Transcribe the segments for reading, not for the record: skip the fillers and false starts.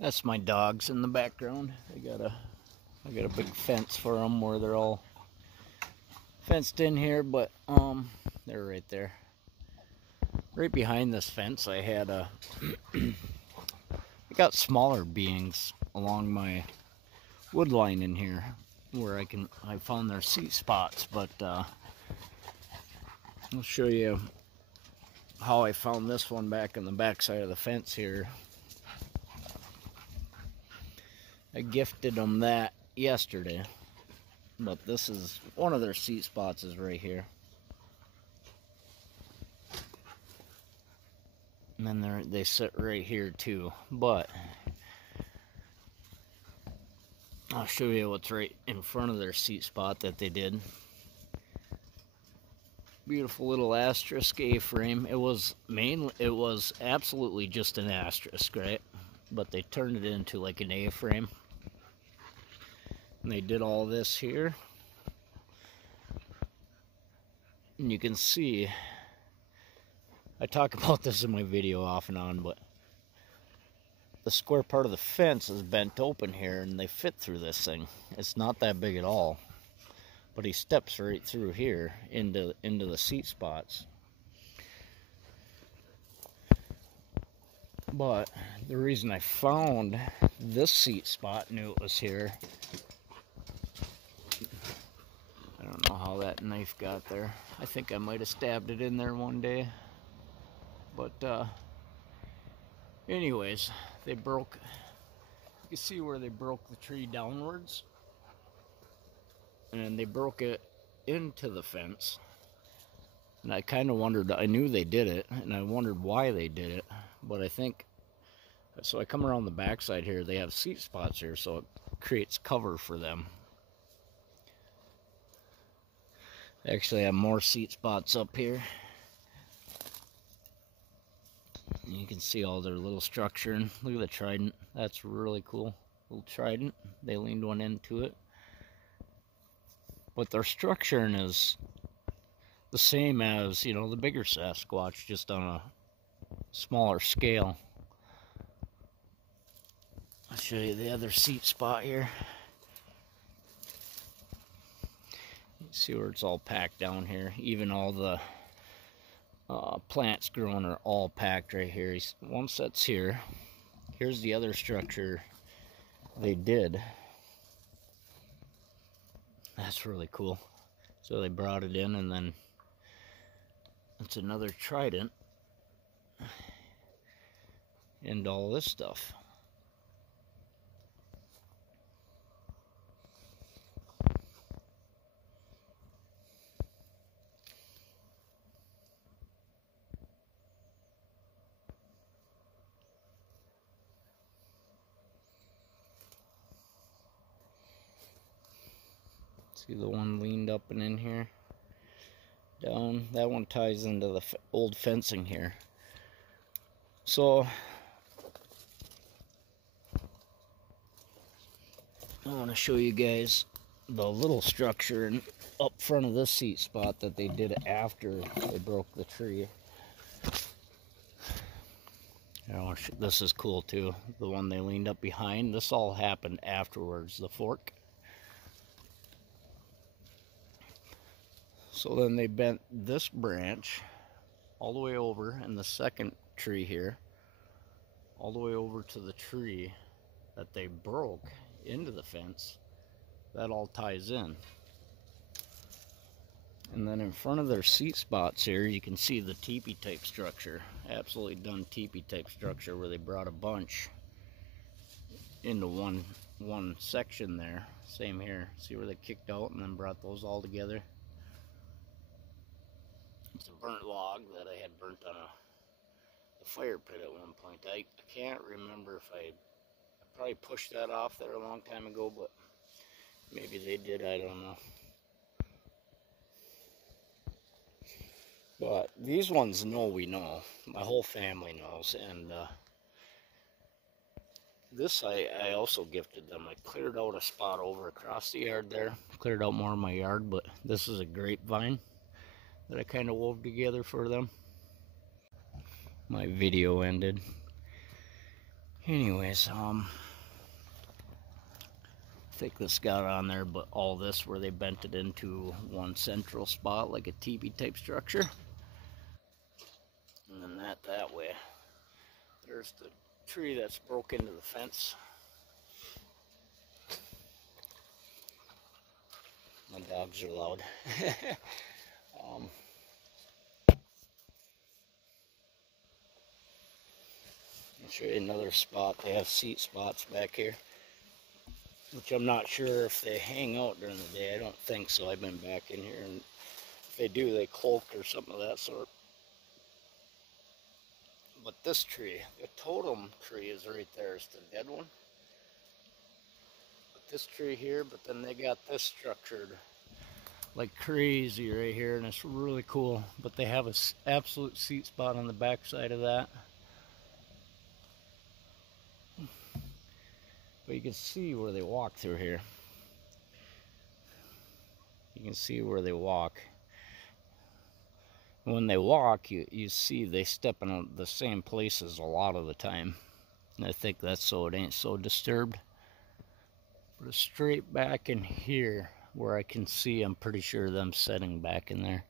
That's my dogs in the background. I got a big fence for them where they're all fenced in here, but they're right there. Right behind this fence, I had I got smaller beings along my wood line in here where I found their seat spots, but I'll show you how I found this one back on the back side of the fence here. I gifted them that yesterday, but this is one of their seat spots is right here. And then they sit right here too, but I'll show you what's right in front of their seat spot that they did. Beautiful little asterisk A-frame. It was absolutely just an asterisk, right? But they turned it into like an A-frame. And they did all this here. And you can see, I talk about this in my video off and on, but the square part of the fence is bent open here and they fit through this thing. It's not that big at all. But he steps right through here into the seat spots. But the reason I found this seat spot, knew it was here. I don't know how that knife got there. I think I might have stabbed it in there one day. But anyways, they broke. You can see where they broke the tree downwards. And they broke it into the fence. And I kind of wondered, I knew they did it, and I wondered why they did it. But I think, so I come around the backside here, they have seat spots here, so it creates cover for them. They actually have more seat spots up here. And you can see all their little structure, and look at the trident. That's really cool. Little trident. They leaned one into it. But their structuring is the same as, you know, the bigger Sasquatch, just on a smaller scale. I'll show you the other seat spot here. You see where it's all packed down here. Even all the plants growing are all packed right here. One set's here. Here's the other structure they did. That's really cool. So they brought it in, and then it's another trident and all this stuff. See the one leaned up and in here? Down. That one ties into the old fencing here. So I want to show you guys the little structure up front of this seat spot that they did after they broke the tree. This is cool too. The one they leaned up behind. This all happened afterwards, the fork. So then they bent this branch all the way over, and the second tree here, all the way over to the tree that they broke into the fence. That all ties in. And then in front of their seat spots here, you can see the teepee type structure. Absolutely done teepee type structure where they brought a bunch into one section there. Same here. See where they kicked out and then brought those all together? It's a burnt log that I had burnt on a fire pit at one point. I can't remember if I probably pushed that off there a long time ago, but maybe they did, I don't know. But these ones know we know. My whole family knows. And this I also gifted them. I cleared out a spot over across the yard there. Cleared out more of my yard, but this is a grapevine that I kind of wove together for them. My video ended. Anyways, I think this got on there, but all this where they bent it into one central spot like a TV type structure. And then that way. There's the tree that's broke into the fence. My dogs are loud. I'll show you another spot. They have seat spots back here, which I'm not sure if they hang out during the day. I don't think so. I've been back in here, and if they do, they cloak or something of that sort. But this tree, the totem tree is right there. It's the dead one. But this tree here, but then they got this structured like crazy right here, and it's really cool. But they have an absolute seat spot on the back side of that. But you can see where they walk through here. You can see where they walk. When they walk, you see they step in the same places a lot of the time. And I think that's so it ain't so disturbed. But it's straight back in here where I can see, I'm pretty sure them setting back in there.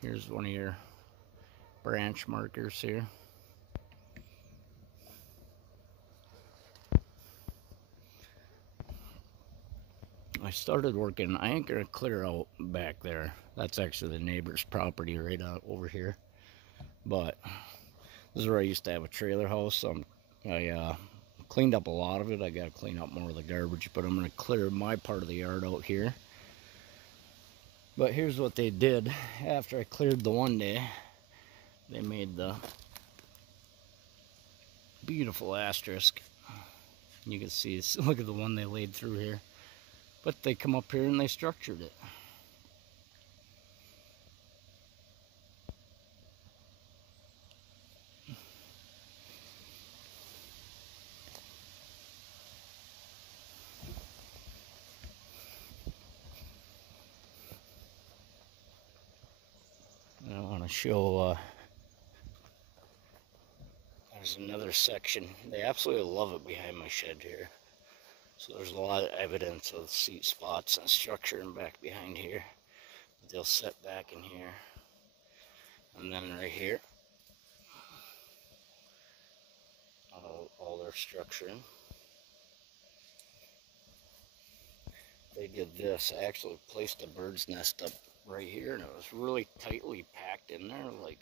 Here's one of your branch markers here. I started working, I ain't gonna clear out back there. That's actually the neighbor's property right out over here. But this is where I used to have a trailer house. I cleaned up a lot of it. I gotta clean up more of the garbage, but I'm gonna clear my part of the yard out here. But here's what they did after I cleared the one day. They made the beautiful asterisk. You can see, look at the one they laid through here. But they come up here and they structured it. I want to show, there's another section. They absolutely love it behind my shed here. So there's a lot of evidence of seat spots and structure and back behind here. They'll set back in here. And then right here, all their structuring. They did this. I actually placed a bird's nest up right here, and it was really tightly packed in there. Like,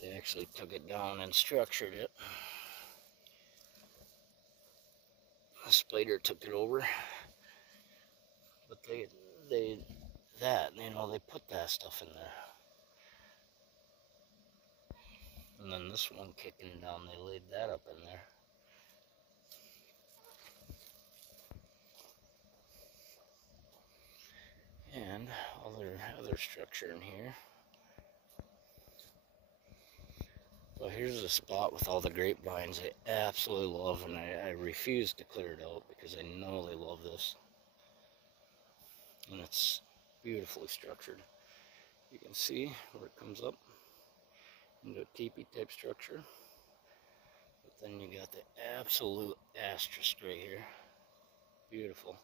they actually took it down and structured it. The spider took it over, but they put that stuff in there. And then this one kicking down, they laid that up in there. And all their other structure in here. So here's a spot with all the grapevines I absolutely love, and I refuse to clear it out because I know they love this. And it's beautifully structured. You can see where it comes up into a teepee type structure. But then you got the absolute asterisk right here. Beautiful.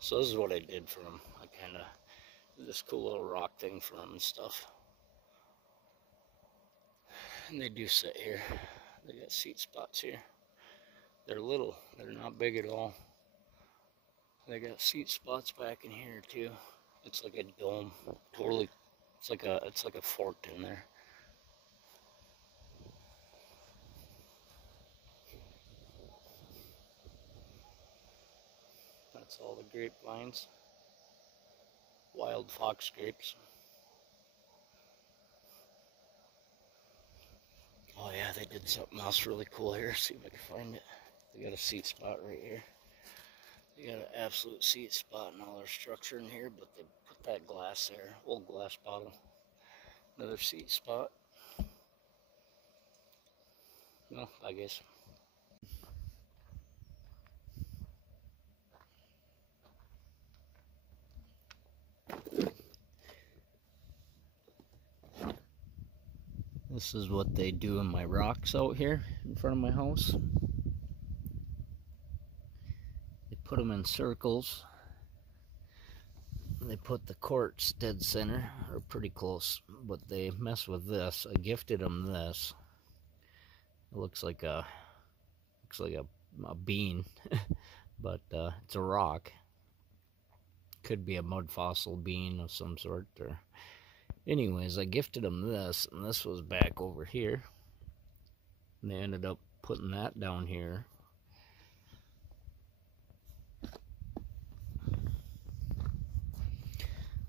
So this is what I did for them. I kind of did this cool little rock thing for them and stuff. And they do sit here. They got seat spots here. They're little. They're not big at all. They got seat spots back in here too. It's like a dome. Totally. It's like a fort in there. That's all the grapevines. Wild fox grapes. Oh yeah, they did something else really cool here. See if I can find it. They got a seat spot right here. They got an absolute seat spot and all their structure in here, but they put that glass there, old glass bottle. Another seat spot. No, I guess. This is what they do in my rocks out here in front of my house. They put them in circles. They put the quartz dead center, or pretty close, but they mess with this. I gifted them this. It looks like a bean, but it's a rock. Could be a mud fossil bean of some sort. Or, anyways, I gifted them this, and this was back over here. And they ended up putting that down here.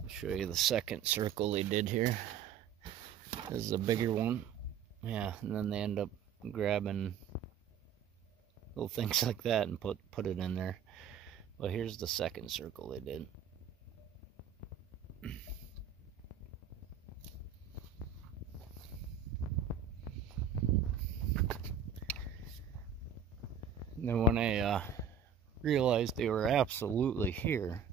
Show you the second circle they did here. This is a bigger one. Yeah, and then they end up grabbing little things like that and put it in there. Well, here's the second circle they did. And then when I realized they were absolutely here,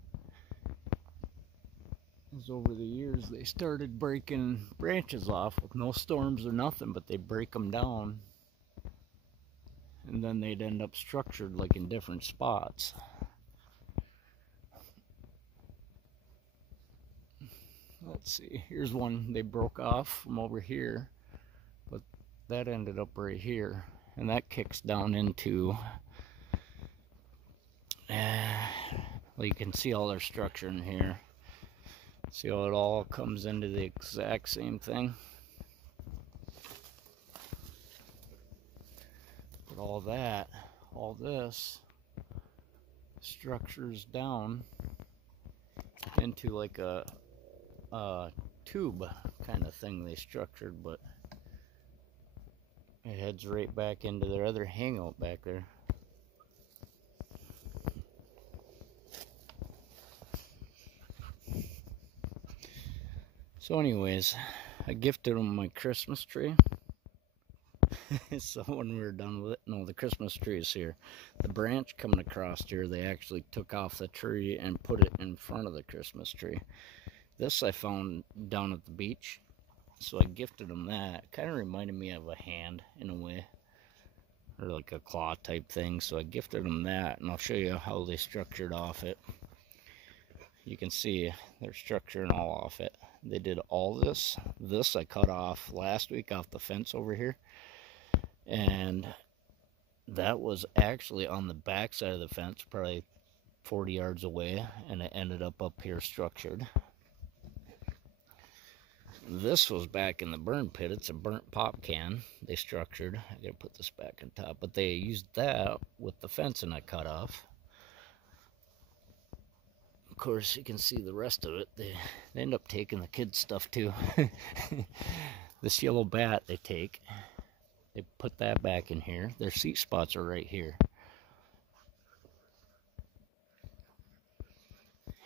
over the years they started breaking branches off with no storms or nothing, but they break them down and then they'd end up structured like in different spots. Let's see, here's one they broke off from over here, but that ended up right here, and that kicks down into well, you can see all their structure in here. See how it all comes into the exact same thing? But all this structures down into like a tube kind of thing they structured, but it heads right back into their other hangout back there. So anyways, I gifted them my Christmas tree. So when we were done with it, no, the Christmas tree is here. The branch coming across here, they actually took off the tree and put it in front of the Christmas tree. This I found down at the beach, so I gifted them that. It kind of reminded me of a hand in a way, or like a claw type thing. So I gifted them that, and I'll show you how they structured off it. You can see they're structuring all off it. They did all this. This I cut off last week off the fence over here. And that was actually on the back side of the fence, probably 40 yards away. And it ended up here structured. This was back in the burn pit. It's a burnt pop can they structured. I gotta put this back on top. But they used that with the fencing I cut off. Of course, you can see the rest of it. They end up taking the kids' stuff too. This yellow bat they take. They put that back in here. Their seat spots are right here.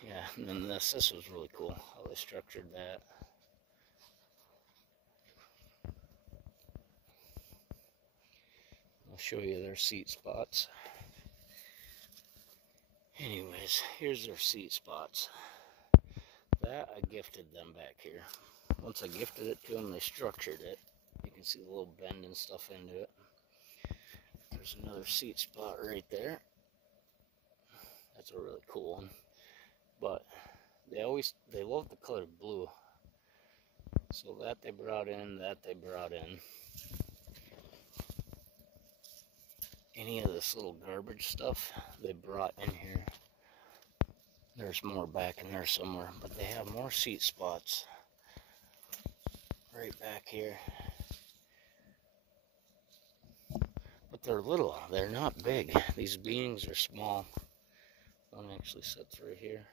Yeah, and then this was really cool how they structured that. I'll show you their seat spots. Anyways, here's their seat spots. That I gifted them back here. Once I gifted it to them, they structured it. You can see the little bend and stuff into it. There's another seat spot right there. That's a really cool one. But they love the color blue. So that they brought in, Any of this little garbage stuff they brought in here. There's more back in there somewhere, but they have more seat spots right back here. But they're little, they're not big. These beings are small. One actually sits right here.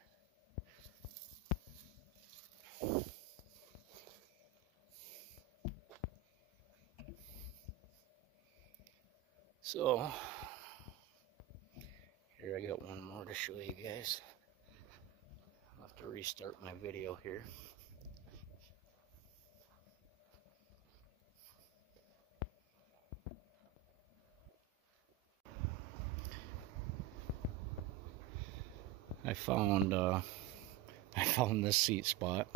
So, here I got one more to show you guys. I'll have to restart my video here. I found this seat spot.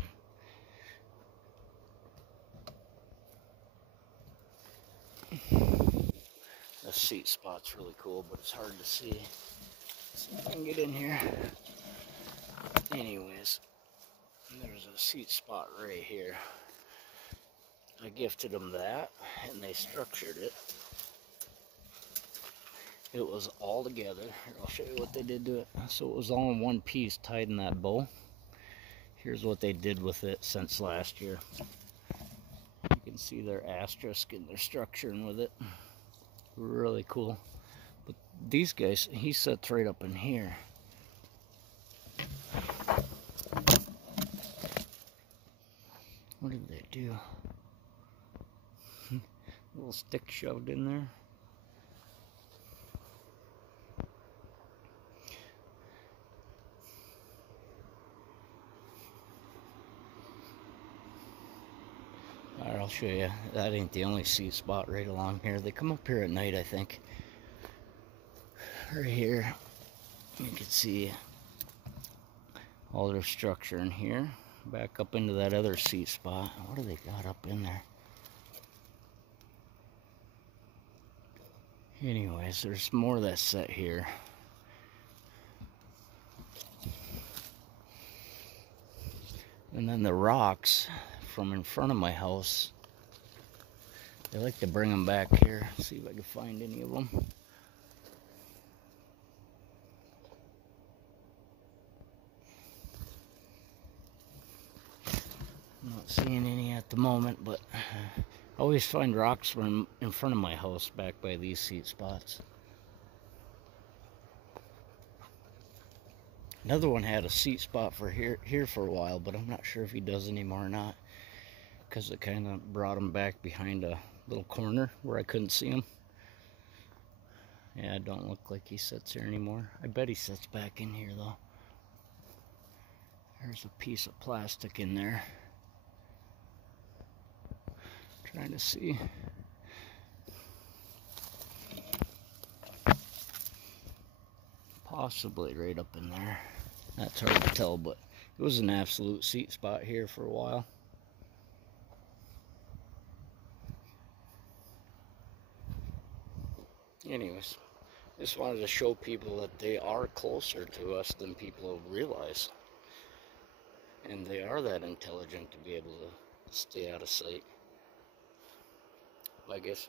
this seat spot's really cool, but it's hard to see. See if I can get in here. Anyways, there's a seat spot right here. I gifted them that, and they structured it. It was all together. Here, I'll show you what they did to it. So it was all in one piece, tied in that bow. Here's what they did with it since last year. You can see their asterisk and their structuring with it. Really cool. But these guys, he sits right up in here. What did they do? A little stick shoved in there. Alright, I'll show you. That ain't the only seat spot right along here. They come up here at night, I think. Right here, you can see all their structure in here. Back up into that other seat spot. What do they got up in there? Anyways, there's more that's set here. And then the rocks from in front of my house, they like to bring them back here. See if I can find any of them. I'm not seeing any at the moment, but I always find rocks from in front of my house back by these seat spots. Another one had a seat spot for here for a while, but I'm not sure if he does anymore or not, because it kind of brought him back behind a little corner where I couldn't see him. Yeah, it don't look like he sits here anymore. I bet he sits back in here though. There's a piece of plastic in there. Trying to see. Possibly right up in there. That's hard to tell, but it was an absolute seat spot here for a while. Anyways, just wanted to show people that they are closer to us than people realize. And they are that intelligent to be able to stay out of sight. I guess.